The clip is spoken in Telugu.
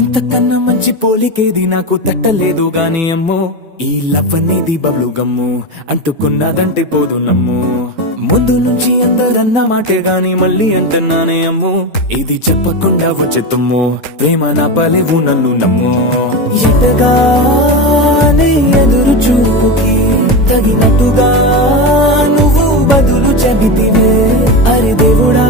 ఇంతకన్నా మంచి పోలికేది నాకు తట్టలేదు గాని అమ్మో, ఈ లవ్ అనేది బబ్లు గమ్ము, అంటుకున్నదంటే పోదు నమ్ము. ముందు నుంచి అందరన్న మాటే గాని మళ్ళీ అంటున్నానే అమ్ము, ఇది చెప్పకుండా వచ్చే తుమ్ము, ప్రేమ నా పలేవు నన్ను నమ్ము. ఎటగానే ఎదురు చూకి తగినట్టుగా నువ్వు బదులు చెబితివే, అరే దేవుడా